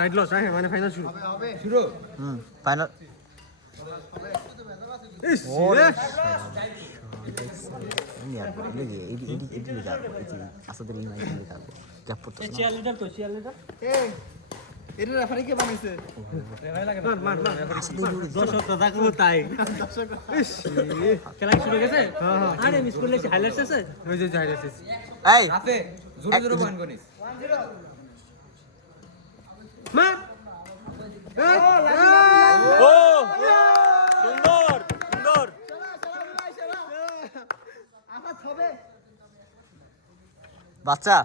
Side loss হ্যাঁ মানে final শুরু শুরু হুম ফাইনাল জোরে জোরে মার এই, ও সুন্দর সুন্দর। বাচ্চা।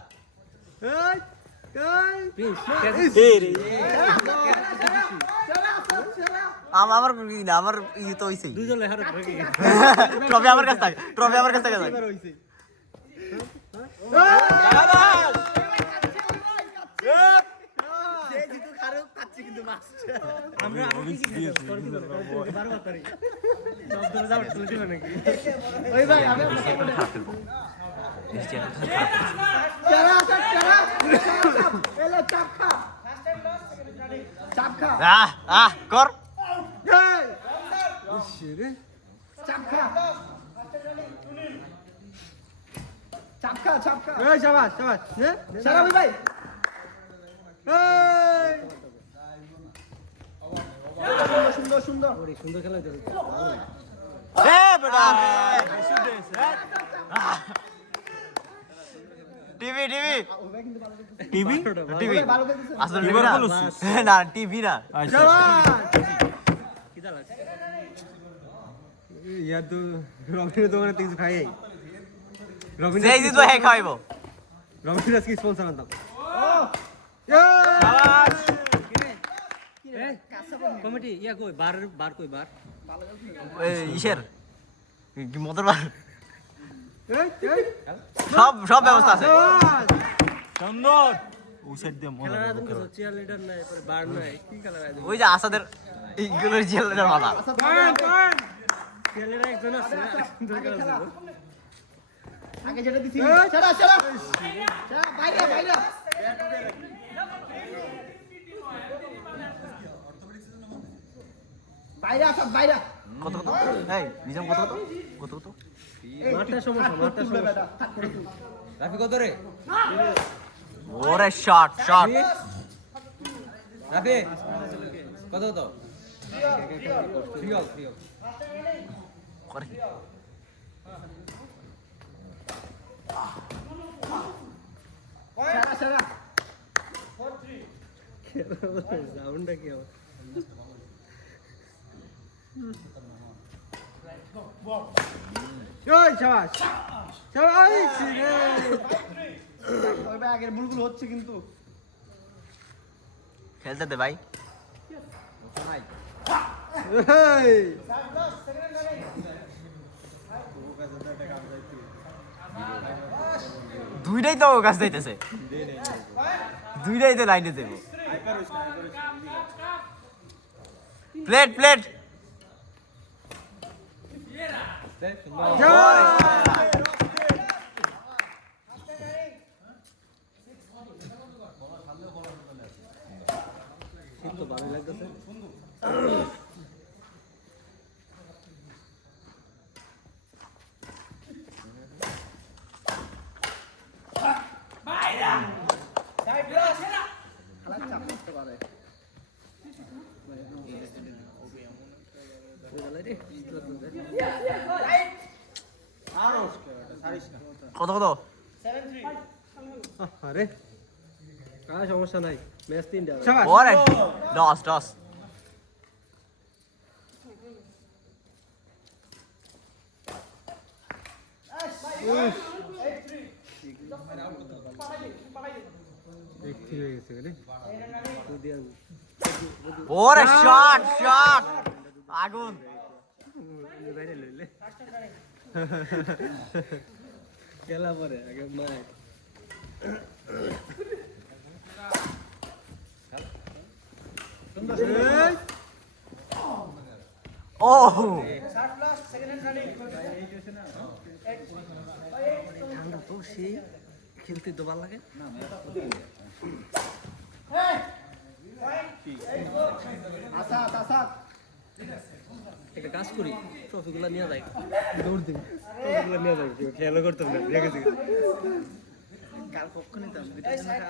এই, এই, আম- আমার না আমার ই তো লেখার ট্রফি আমার কাছে থাকে ট্রফি আমার কাছে থাকে থাকে। হইছে আমরা আমি কি বারবার যাও নাকি? ওই ভাই আমি আহ আহ কর। এই শাবাশ শাবাশ চারা ওই ভাই। এই সুন্দর সুন্দর সুন্দর খেলা টিভি টিভি টিভি টিভি আসলে না টিভি না রবিনের দোকানে কিছু খাই রবিন সেই তো হ্যাঁ খাইবো রবিন আজকে স্পন্সর আনতাম কমিটি ইয়া কই বার বার কই বার? ইসের কি মদর বার? সব সব ব্যবস্থা আছে। সুন্দর ওই যে আসাদের এইগুলোর চেয়ার লিডার আগে যেটা দিছি বাইরে বাইরে। বাইরে আসা বাইরে কত কত? এই নিজাম কত কত? কত কত? মারটা সমস্যা মারটা সমস্যা। রাফি কত রে? ওরে শট শট রাফি কত কত? করে সাউন্ডটা কি হবে ওই শাবাশ শাবাশ রে ওই ভাই আগের বুলবুল হচ্ছে কিন্তু খেলতে দে ভাই দুইটাই তো কাজ যাইতেছে দুইটাই তো লাইনে দেব প্লেট প্লেট 또 말을 했겠어요? কত কত? আরে কার সমস্যা নাই? ম্যাচ তিনটা। ওরে দশ দশ এক ঠিক হয়ে গেছে ঠান্ডা তো সেই খেলতে ভালো লাগে আসাদ আসাদ একটা কাজ করি ট্রফিগুলো নিয়ে যাই। দৌড় দিই ট্রফিগুলো নিয়ে যাই খেয়ালও করতাম না কাল কখন নিতাম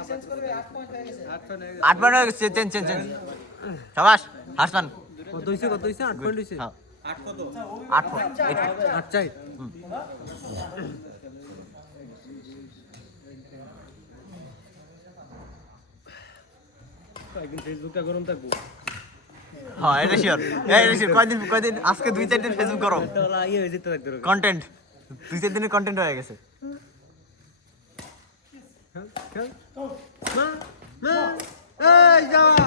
বাঁচতে হবে। আট পয়েন্ট হয়ে গেছে। আট পয়েন্ট হয়ে চেন চেন চেন সাবাস হাসপান কত হয়েছে কত হয়েছে আট পয়েন্ট হয়েছে হ্যাঁ। আট পয়েন্ট। আট চাই একদিন ফেসবুকটা গরম থাকব। হ্যাঁ এটা শিওর এটা শিওর কয়দিন কয়দিন আজকে দুই চার দিন ফেসবুক করো। কন্টেন্ট দুই চার দিনের কন্টেন্ট হয়ে গেছে। মা মা। এই যাওয়া